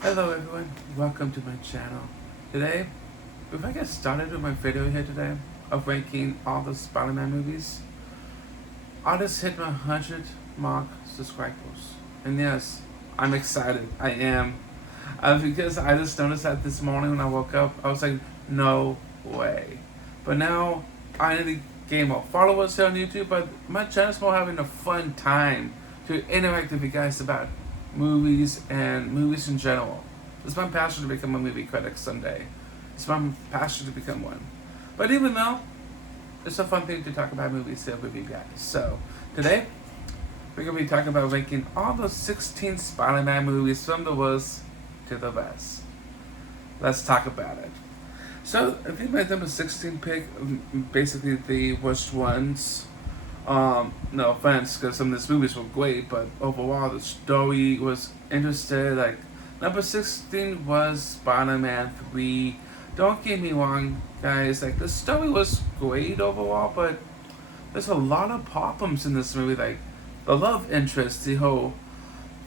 Hello everyone, welcome to my channel. Today, before I get started with my video here today of ranking all the Spider-Man movies, I just hit my 100 mark subscribers. And yes, I'm excited, I am. Because I just noticed that this morning when I woke up, I was like, no way. But now, I nearly gained more followers here on YouTube, but my channel's more having a fun time to interact with you guys about movies and movies in general. It's my passion to become a movie critic someday. It's my passion to become one. But even though, it's a fun thing to talk about movies here with you guys. So, today, we're going to be talking about ranking all the 16 Spider-Man movies from the worst to the best. Let's talk about it. So, I think my number 16 pick, basically the worst ones. No offense, because some of these movies were great, but overall the story was interesting. Like, number 16 was Spider-Man 3. Don't get me wrong, guys, like, the story was great overall, but there's a lot of problems in this movie, like, the love interest, the whole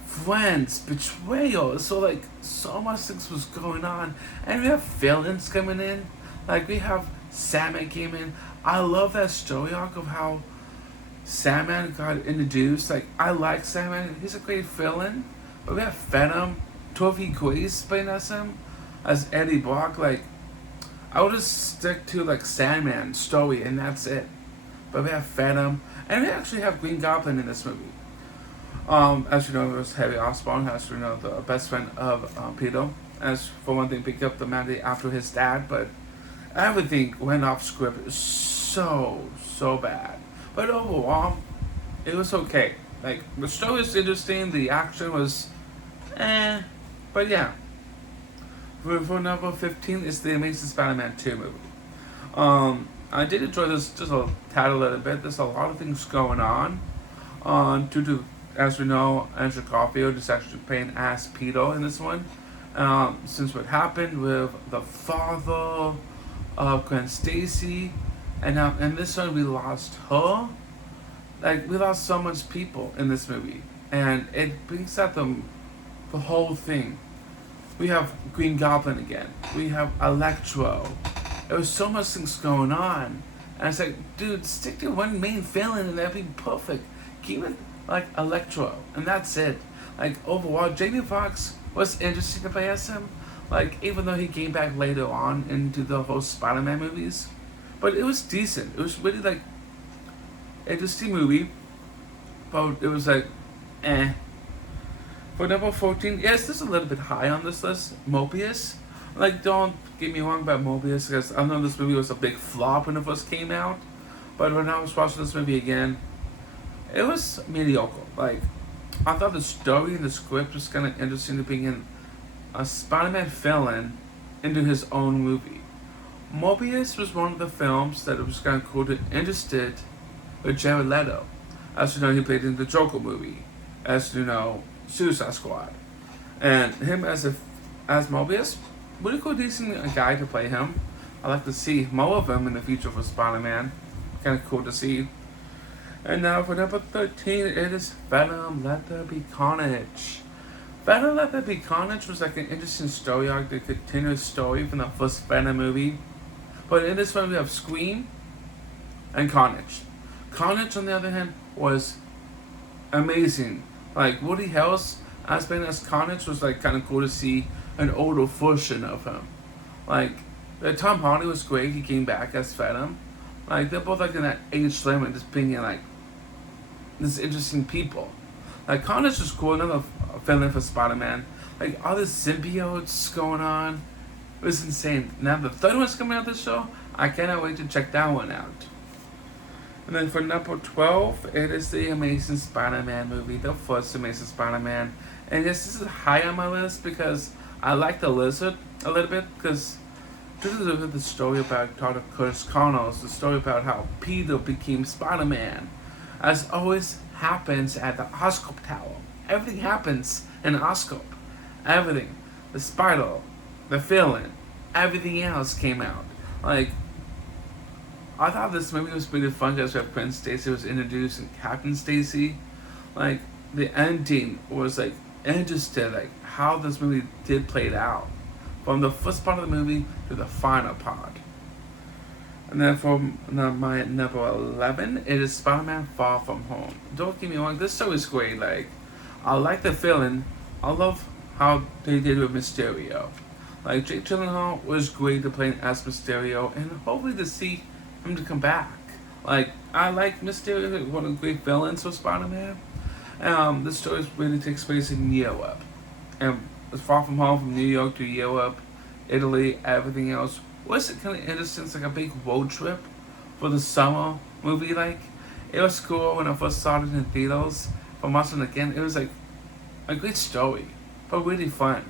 friends, betrayal. So like so much things was going on, and we have villains coming in. Like we have Sandman came in. I love that story arc of how Sandman got introduced. Like I like Sandman. He's a great villain. But we have Venom, Topher Grace playing as him, as Eddie Brock. Like I would just stick to like Sandman story, and that's it. But we have Venom, and we actually have Green Goblin in this movie. As you know, it was Harry Osborn, as you know, the best friend of Peter. As for one thing, picked up the mandate after his dad, but everything went off script so bad. But overall, it was okay. Like the story was interesting, the action was, but yeah. For number 15 is the Amazing Spider-Man 2 movie. I did enjoy this just a tad a little bit. There's a lot of things going on. Due to, as we know, Andrew Garfield is actually playing as Peter in this one. Since what happened with the father of Gwen Stacy, and now in this one we lost her. Like we lost so much people in this movie, and it brings out the whole thing. We have Green Goblin again. We have Electro. There was so much things going on, and it's like, dude, stick to one main villain and that'd be perfect. Keep it like Electro, and that's it. Like overall, Jamie Foxx was interesting to play as him. Like even though he came back later on into the whole Spider-Man movies, but it was decent. It was really like an interesting movie, but it was like, eh. For number 14, yes, this is a little bit high on this list. Mobius. Like, don't get me wrong about Mobius, because I know this movie was a big flop when it first came out. But when I was watching this movie again, it was mediocre. Like, I thought the story and the script was kind of interesting to bring in a Spider-Man villain into his own movie. Mobius was one of the films that it was kind of cool to interested with Jared Leto. As you know, he played in the Joker movie. As you know, Suicide Squad. And him as Mobius, really cool, decent guy to play him. I'd like to see more of him in the future for Spider-Man. Kind of cool to see. And now for number 13, it is Venom Let There Be Carnage. Venom Let There Be Carnage was like an interesting story arc, the continuous story from the first Venom movie. But in this one, we have Scream and Carnage. Carnage, on the other hand, was amazing. Like Woody Harrelson as being as Carnage was like kind of cool to see an older version of him. Like Tom Hardy was great. He came back as Venom. Like they're both like in that age limit, just being in like this interesting people. Like Carnage was cool. Another villain for Spider-Man. Like all the symbiotes going on. It was insane. Now the third one's coming out this show. I cannot wait to check that one out. And then for number 12, it is the Amazing Spider-Man movie, the first Amazing Spider-Man. And yes, this is high on my list because I like the Lizard a little bit, because this is the story about Dr. Curtis Connors, the story about how Peter became Spider-Man. As always happens at the Oscorp Tower. Everything happens in Oscorp. Everything. The spider, the villain, everything else came out. Like, I thought this movie was pretty fun because we have Gwen Stacy was introduced and Captain Stacy. Like the ending was like interested like how this movie did play it out, from the first part of the movie to the final part. And then for my number 11, it is Spider-Man Far From Home. Don't get me wrong, this show is great. Like, I like the feeling. I love how they did with Mysterio. Like, Jake Gyllenhaal was great to play as Mysterio, and hopefully to see him to come back. Like, I like Mysterio, like, one of the great villains for Spider-Man. This story really takes place in Europe. And it's Far From Home, from New York to Europe, Italy, everything else. Was it kind of interesting? It's like a big road trip for the summer movie. Like, it was cool when I first saw it in theaters. But watching it again, it was like a great story, but really fun.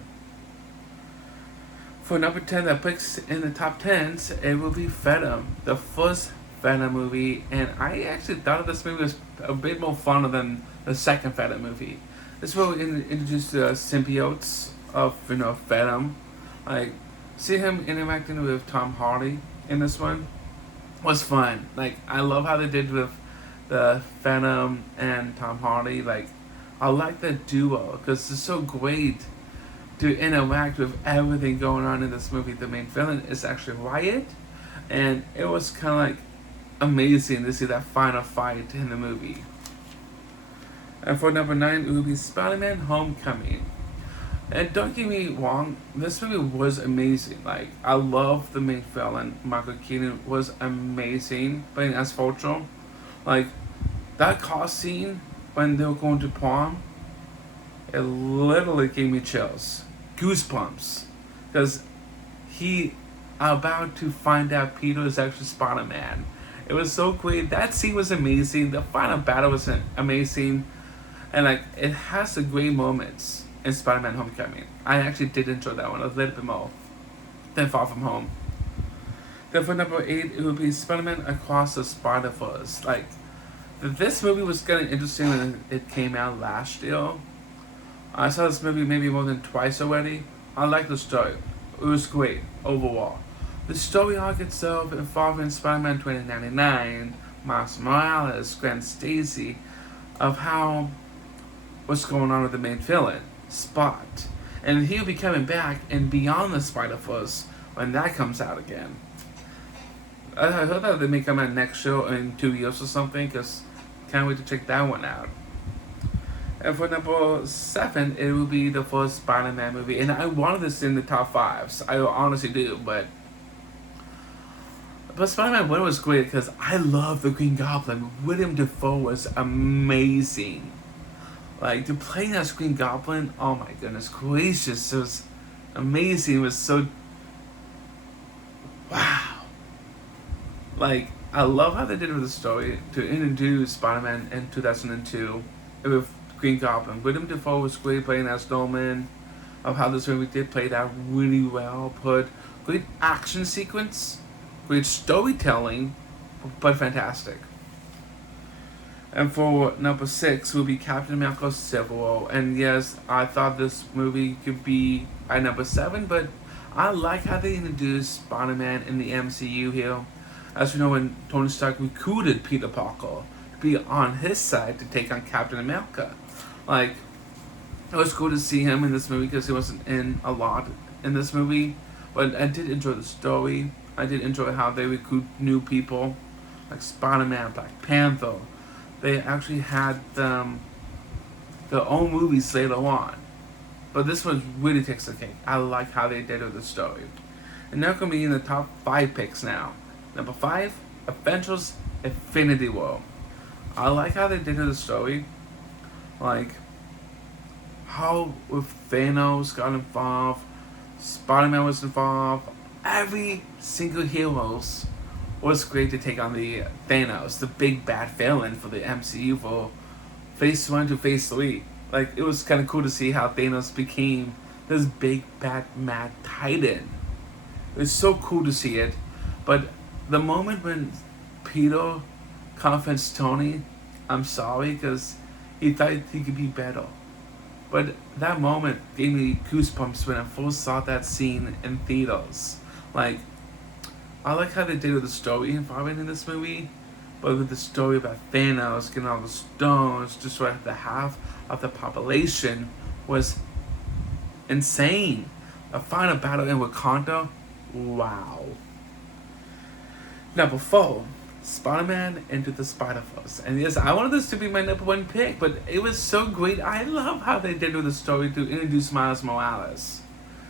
For number 10 that picks in the top 10s, it will be Venom, the first Venom movie. And I actually thought this movie was a bit more fun than the second Venom movie. This is where we introduced the symbiotes of Venom. Like, see him interacting with Tom Hardy in this one was fun. Like, I love how they did with the Venom and Tom Hardy. Like, I like that duo because it's so great to interact with everything going on in this movie. The main villain is actually Riot, and it was kind of like amazing to see that final fight in the movie. And for number 9, it will be Spider-Man Homecoming. And don't get me wrong, this movie was amazing. Like, I love the main villain. Michael Keaton was amazing playing as Vulture. Like, that car scene when they were going to prom, it literally gave me chills, goosebumps, because he about to find out Peter is actually Spider-Man. It was so great. That scene was amazing. The final battle was amazing, and like, it has the great moments in Spider-Man Homecoming. I actually did enjoy that one a little bit more than Far From Home. Then for number 8, it would be Spider-Man Across the Spider-Verse. Like, this movie was kind of interesting when it came out last year. I saw this movie maybe more than twice already. I liked the story. It was great overall. The story arc itself involving Spider-Man 2099, Miles Morales, Gwen Stacy, of how what's going on with the main villain, Spot. And he'll be coming back in Beyond the Spider-Verse when that comes out again. I heard that they may come out next show in 2 years or something, because can't wait to check that one out. And for number 7, it will be the first Spider-Man movie. And I wanted this in the top 5s. I honestly do, but Spider-Man 1 was great because I love the Green Goblin. William Dafoe was amazing. Like, to play as Green Goblin, oh my goodness gracious, it was amazing. It was so, wow. Like, I love how they did with the story to introduce Spider-Man in 2002 with Green Goblin. William Dafoe was great playing as Snowman, of how this movie did play out really well. Put great action sequence, great storytelling, but fantastic. And for number 6 will be Captain America Civil War. And yes, I thought this movie could be at number 7, but I like how they introduced Spider-Man in the MCU here. As you know, when Tony Stark recruited Peter Parker to be on his side to take on Captain America. Like, it was cool to see him in this movie because he wasn't in a lot in this movie. But I did enjoy the story. I did enjoy how they recruit new people, like Spider-Man, Black Panther. They actually had their own movies later on. But this one really takes the cake. I like how they did with the story. And they're going to be in the top 5 picks now. Number 5, Avengers Infinity War. I like how they did with the story. Like, how with Thanos got involved, Spider-Man was involved. Every single heroes was great to take on the Thanos, the big bad villain for the MCU for phase 1 to phase 3. Like, it was kind of cool to see how Thanos became this big bad mad titan. It was so cool to see it. But the moment when Peter confronts Tony, I'm sorry, because he thought he could be better. But that moment gave me goosebumps when I first saw that scene in theaters. Like, I like how they did with the story involving in this movie, but with the story about Thanos getting all the stones, destroying the half of the population, was insane. The final battle in Wakanda, wow. Number 4, Spider-Man Into the Spider-Verse. And yes, I wanted this to be my number 1 pick, but it was so great. I love how they did with the story to introduce Miles Morales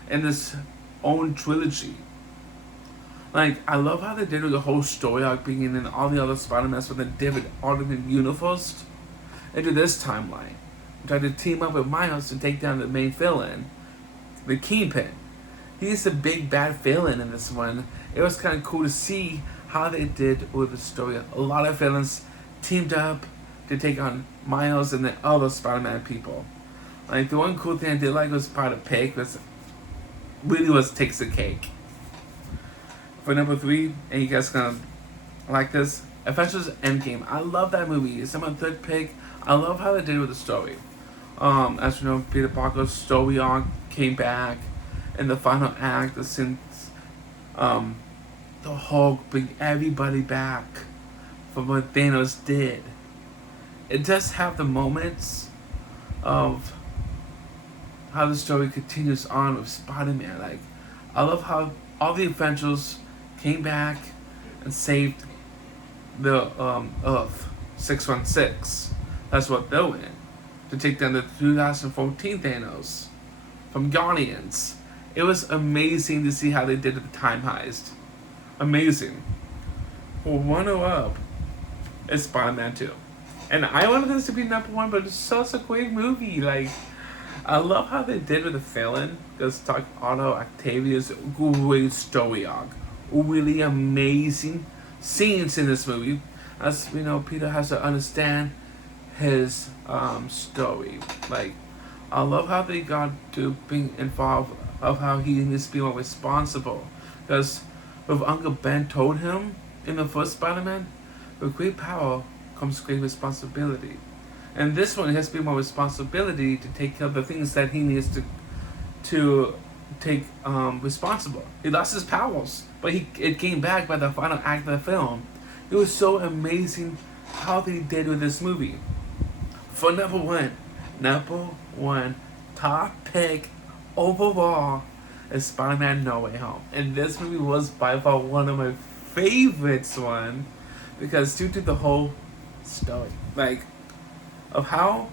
in this own trilogy. Like, I love how they did with the whole story arc being in all the other Spider-Mans with the David alternate universe into this timeline. Tried to team up with Miles to take down the main villain, the Kingpin. He's the big bad villain in this one. It was kind of cool to see how they did with the story. A lot of villains teamed up to take on Miles and the other Spider-Man people. Like, the one cool thing I did like was part of Pig was takes the cake. For number 3, and you guys gonna like this, Avengers Endgame. I love that movie. It's my 3rd pick. I love how they did with the story. As you know, Peter Parker's story arc came back in the final act since the Hulk bring everybody back from what Thanos did. It does have the moments of how the story continues on with Spider-Man. Like, I love how all the Avengers came back and saved the Earth 616. That's what they're in, to take down the 2014 Thanos from Guardians. It was amazing to see how they did the time heist. Amazing. Well, runner-up is Spider-Man 2. And I wanted this to be number 1, but it's such a great movie. Like, I love how they did with the villain, because Doc Otto Octavius, great story arc. Really amazing scenes in this movie. As we know, Peter has to understand his story. Like, I love how they got to being involved of how he needs to be more responsible. Because what Uncle Ben told him in the first Spider-Man, with great power comes great responsibility. And this one, he has to be more responsibility to take care of the things that he needs to take responsible. He lost his powers, but it came back by the final act of the film. It was so amazing how they did with this movie. For number one top pick overall is Spider-Man No Way Home. And this movie was by far one of my favorites because due to the whole story, like, of how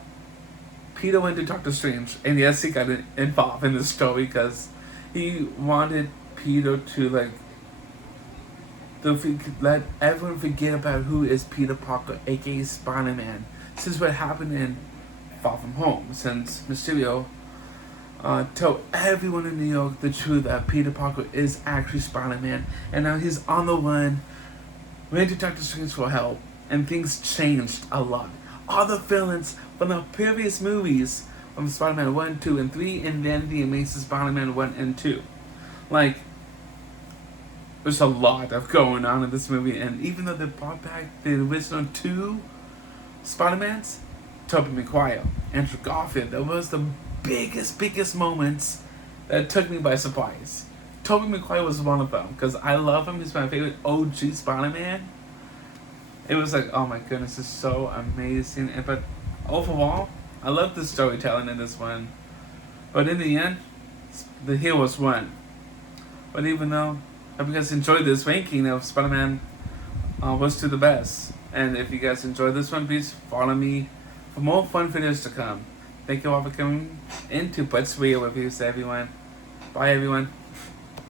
Peter went to Doctor Strange, and yes, he got involved in the story because he wanted Peter to let everyone forget about who is Peter Parker, aka Spider-Man, since what happened in Far From Home, since Mysterio told everyone in New York the truth that Peter Parker is actually Spider-Man, and now he's on the run, went to Doctor Strange for help, and things changed a lot. All the villains from the previous movies, from Spider-Man 1, 2, and 3, and then the Amazing Spider-Man 1 and 2. Like, there's a lot of going on in this movie, and even though they brought back the original 2 Spider-Mans, Tobey Maguire, Andrew Garfield, that was the biggest moments that took me by surprise. Tobey Maguire was one of them, because I love him. He's my favorite OG Spider-Man. It was like, oh my goodness, it's so amazing. But overall, I love the storytelling in this one. But in the end, the heroes won. But even though, I hope you guys enjoyed this ranking of Spider-Man was to the best. And if you guys enjoyed this one, please follow me for more fun videos to come. Thank you all for coming into Butts Real Reviews, everyone. Bye, everyone.